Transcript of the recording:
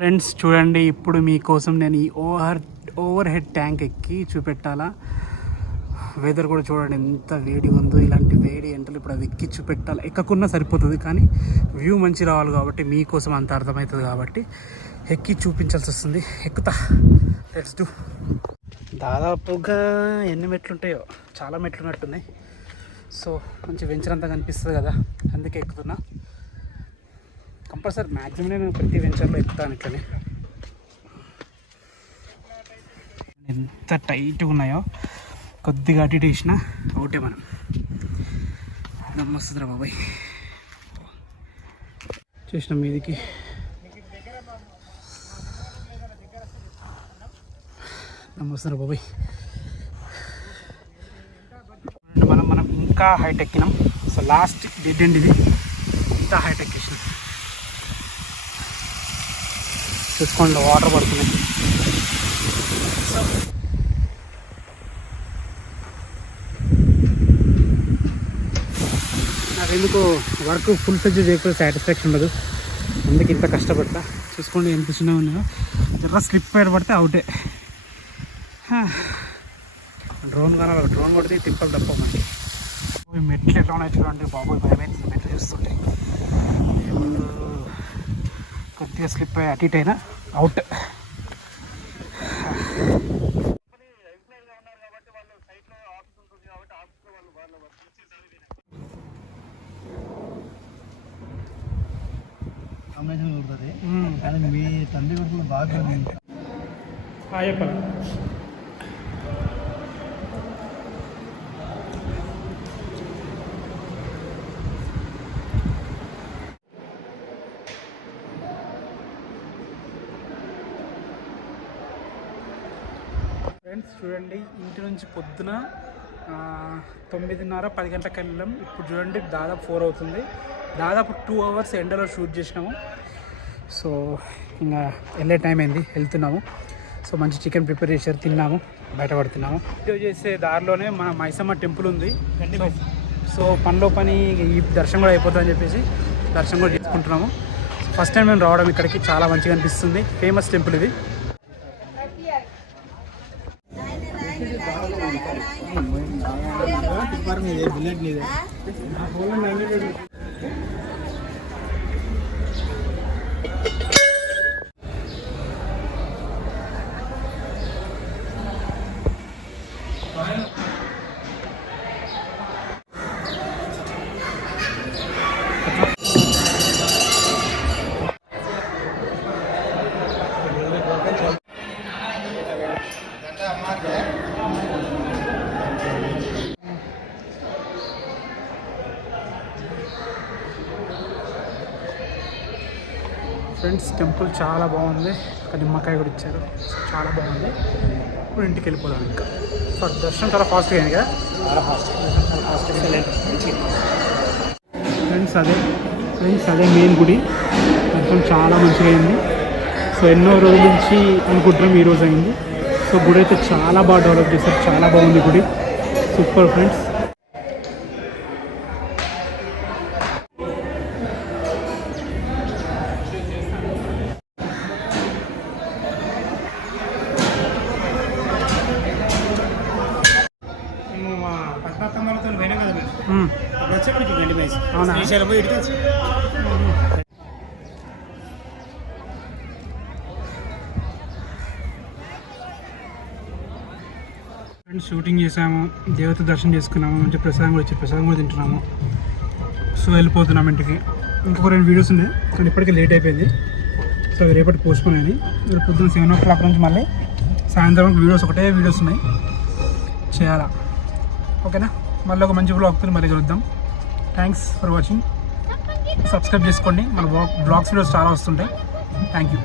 Friends చూడండి ఇప్పుడు మీకోసం నేను ఈ ఓవర్ ఓవర్ హెడ్ ట్యాంక్ ఎక్కి చూపెట్టాలా? వెదర్ కూడా చూడండి ఎంత వేడి ఉందో ఇలాంటి వేడి ఎంటలు ఇప్పుడు అది ఎక్కి చూపెట్టాలి? ఎక్కకున్నా సరిపోతుంది కానీ వ్యూ మంచి రావాలి కాబట్టి మీకోసం అంత అర్థమవుతుంది కాబట్టి ఎక్కి చూపించాల్సి వస్తుంది. ఎక్కుతా. లెట్స్ డూ దాదాపుగా ఎన్ని మెట్లు ఉంటాయో చాలా మెట్లు ఉన్నట్టున్నాయి సో మంచి వెంచర్ అంతా కనిపిస్తుంది కదా అందుకే ఎక్కుతున్నా. కంపల్సరీ మ్యాక్సిమం నేను ప్రతి వెంచర్లో ఎక్కుతాను ఇట్లనే. ఎంత టైట్గా ఉన్నాయో కొద్దిగా అటు ఇటు వేసిన ఒకటే మనం. నమ్మస్తుందిరా బాబాయ్. చేసిన మీదికి. నమ్మస్తుందిరా బాబాయ్. మనం మనం ఇంకా హైట్ ఎక్కినాం సో లాస్ట్ డెడ్ ఎండ్ ఇది. ఇంత హైట్ ఎక్కేసినాం చూసుకోండి వాటర్ పడుతున్నాయి నాకు ఎందుకు వర్క్ ఫుల్ ఫ్లెజ్ చేయకపోతే సాటిస్ఫాక్షన్ ఉండదు. అందుకే ఇంత కష్టపడతా. చూసుకోండి ఎంత చిన్నగా ఉన్నాయో. జర స్లిప్ ఫైర్ పడితే అవుటే డ్రోన్ కానీ డ్రోన్ కొడితే తిప్పలు తప్ప మనకి. మెట్లు ఎట్లా ఉన్నాయి చూడండి బాబోయ్ భయమైంది మెట్లు చూస్తుంటే. కొద్దిగా స్లిప్ అయ్యి అటు ఇటు అయినా అవుట్ కాంబినేషన్ ఉంటుంది. కానీ మీ తండ్రి కొడుకులు బాగా చెప్పండి ఫ్రెండ్స్ చూడండి ఇంటి నుంచి పొద్దున తొమ్మిదిన్నర పది గంటలకు వెళ్ళాం ఇప్పుడు చూడండి దాదాపు ఫోర్ అవుతుంది. దాదాపు టూ అవర్స్ ఎండలో షూట్ చేసినాము. సో ఇంకా వెళ్ళే టైం అయింది. వెళ్తున్నాము. సో మంచి చికెన్ ప్రిపేర్ చేశారు. తిన్నాము. బయట పడుతున్నాము వీడియో చేసే దారిలోనే మన మైసమ్మ టెంపుల్ ఉంది. సో సో పనిలో పని ఈ దర్శనం కూడా అయిపోతుందని చెప్పేసి దర్శనం కూడా చేసుకుంటున్నాము. ఫస్ట్ టైం మేము రావడం ఇక్కడికి చాలా మంచిగా అనిపిస్తుంది. ఫేమస్ టెంపుల్ ఇది. టిప్పర్ మీదే బుల్లెట్ మీదే ఫ్రెండ్స్ టెంపుల్ చాలా బాగుంది. ఒక నిమ్మకాయ కూడా ఇచ్చారు. చాలా బాగుంది. ఇప్పుడు ఇంటికి వెళ్ళిపోదాం ఇంకా. ఫస్ట్ దర్శనం చాలా ఫాస్ట్గా అయింది కదా? చాలా ఫాస్ట్ చాలా ఫాస్ట్గా ఫ్రెండ్స్ అదే ఫ్రెండ్స్ అదే మెయిన్ గుడి. దర్శనం చాలా మంచిగా అయింది. సో ఎన్నో రోజుల నుంచి అనుకుంటున్నాం ఈ రోజు అయింది. సో గుడి అయితే చాలా బాగా డెవలప్ చేశారు. చాలా బాగుంది గుడి. సూపర్ ఫ్రెండ్స్ వచ్చేప్పటికి గండి మేసి అవునా? శ్రీశైలం పోయి ఇటుకి వచ్చి. ఫ్రెండ్స్ షూటింగ్ చేసాము దేవత దర్శనం చేసుకున్నాము మంచి ప్రసాదం కూడా వచ్చి ప్రసాదం కూడా తింటున్నాము. సో వెళ్ళిపోతున్నాం ఇంటికి. ఇంకొక రెండు వీడియోస్ ఉన్నాయి కానీ ఇప్పటికే లేట్ అయిపోయింది. సో అవి రేపటి పోస్ట్పోన్ అయింది రేపు పొద్దున్న సెవెన్ ఓ క్లాక్ నుంచి మళ్ళీ సాయంత్రం వీడియోస్ ఒకటే వీడియోస్ ఉన్నాయి. చేయాలా? ఓకేనా మళ్ళీ ఒక మంచి బ్లాగ్తో మళ్ళీ కలుద్దాం. థ్యాంక్స్ ఫర్ వాచింగ్ సబ్స్క్రైబ్ చేసుకోండి. మన బ్లాగ్ బ్లాగ్స్ వీడియోస్ చాలా వస్తుంటాయి. Thank you